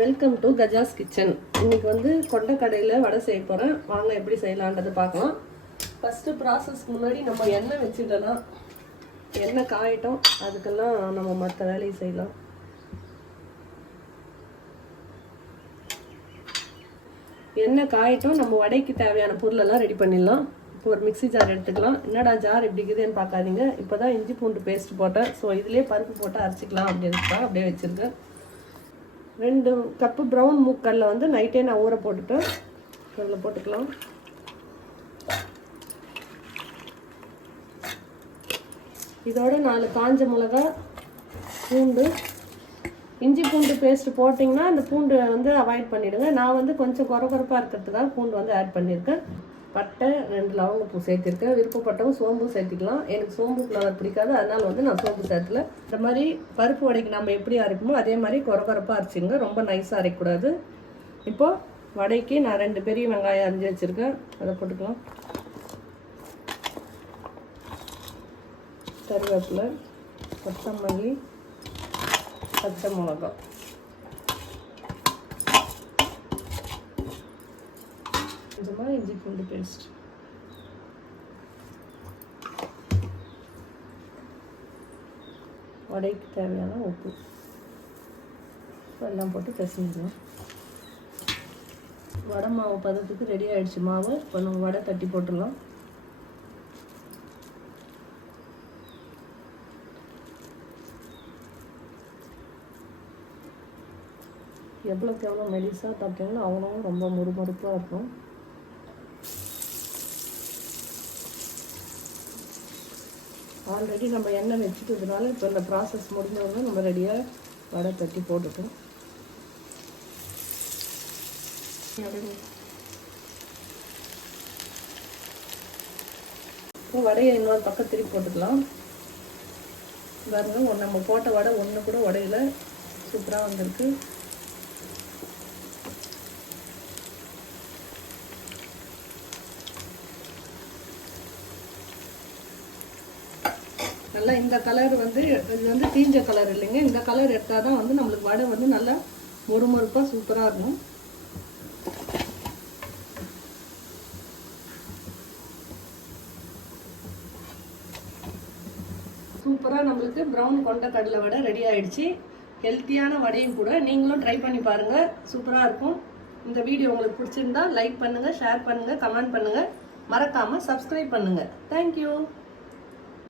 Welcome to Gajas kitchen. இன்னைக்கு வந்து கொண்டைக்கடையில் வடை செய்ய போகிறேன். வாங்க எப்படி செய்யலான்றது பார்க்கலாம். ஃபஸ்ட்டு ப்ராசஸ்க்கு முன்னாடி நம்ம எண்ணெய் வச்சுக்கலாம். எண்ணெய் காயட்டும், அதுக்கெல்லாம் நம்ம மற்ற வேலையை செய்யலாம். எண்ணெய் காயட்டும், நம்ம வடைக்கு தேவையான பொருளெல்லாம் ரெடி பண்ணிடலாம். இப்போ ஒரு மிக்ஸி ஜார் எடுத்துக்கலாம். என்னடா ஜார் இப்படி இருக்குதுன்னு பார்க்காதீங்க, இப்போ தான் இஞ்சி பூண்டு பேஸ்ட் போட்டேன். ஸோ இதுலேயே பருப்பு போட்டு அரைச்சிக்கலாம் அப்படின்னு அப்படியே வச்சுருக்கேன். 2 கப்பு ப்ரௌன் மூக்கல்ல வந்து நைட்டே நான் ஊற போட்டுட்டு அதில் போட்டுக்கலாம். இதோட 4 காஞ்ச மிளகா, பூண்டு, இஞ்சி பூண்டு பேஸ்ட் போட்டிங்கன்னா அந்த பூண்டு வந்து அவாய்ட் பண்ணிவிடுங்க. நான் வந்து கொஞ்சம் குறப்பாக இருக்கிறதுக்காக பூண்டு வந்து ஆட் பண்ணியிருக்கேன். பட்டை 2 லவங்கப்பூ சேர்த்திருக்கேன். விருப்பப்பட்டவங்க சோம்பு சேர்த்திக்கலாம். எனக்கு சோம்பு ஃப்ளவர் பிடிக்காது, அதனால் வந்து நான் சோம்பு சேர்த்துல. இந்த மாதிரி பருப்பு வடைக்கு நம்ம எப்படி அரைக்குமோ அதே மாதிரி குறப்பாக அரைச்சிங்க, ரொம்ப நைஸாக அரைக்கக்கூடாது. இப்போது வடைக்கு நான் 2 பெரிய வெங்காயம் அரிஞ்சு வச்சுருக்கேன், அதை போட்டுக்கலாம். கருவேப்பிலை, கொத்தமல்லி, பச்சை மிளகாய், கொஞ்சமாக இஞ்சி பூண்டு பேஸ்ட், வடைக்கு தேவையான உப்பு எல்லாம் போட்டு பிசைஞ்சிடலாம். வடை மாவு பதத்துக்கு ரெடி ஆகிடுச்சு மாவு. இப்போ நம்ம வடை தட்டி போட்டுடலாம். எவ்வளோக்கு எவ்வளோ மெலிசாக தட்டிங்கன்னா அவ்வளோ ரொம்ப முறுமுறுப்பாக இருக்கும். ஆல்ரெடி நம்ம எண்ணெய் வச்சுட்டதுனால இப்போ இந்த ப்ராசஸ் முடிஞ்சவங்க நம்ம ரெடியாக வடை தட்டி போட்டுட்டோம். இப்போ வடையை இன்னொரு பக்கம் திருப்பி போட்டுக்கலாம். பாருங்க, நம்ம போட்ட வடை ஒன்று கூட உடையில சூப்பராக வந்திருக்கு. நல்லா இந்த கலர் வந்து இது வந்து தீஞ்ச கலர் இல்லைங்க, இந்த கலர் எடுத்தால் தான் வந்து நம்மளுக்கு வடை வந்து நல்லா மொறுமொறுப்பாக சூப்பராக இருக்கும். சூப்பராக நம்மளுக்கு ப்ரௌன் கொண்டைக்கடலை வடை ரெடி ஆகிடுச்சு. ஹெல்த்தியான வடையும் கூட. நீங்களும் ட்ரை பண்ணி பாருங்கள், சூப்பராக இருக்கும். இந்த வீடியோ உங்களுக்கு பிடிச்சிருந்தா லைக் பண்ணுங்கள், ஷேர் பண்ணுங்கள், கமெண்ட் பண்ணுங்கள், மறக்காமல் சப்ஸ்கிரைப் பண்ணுங்கள். தேங்க்யூ.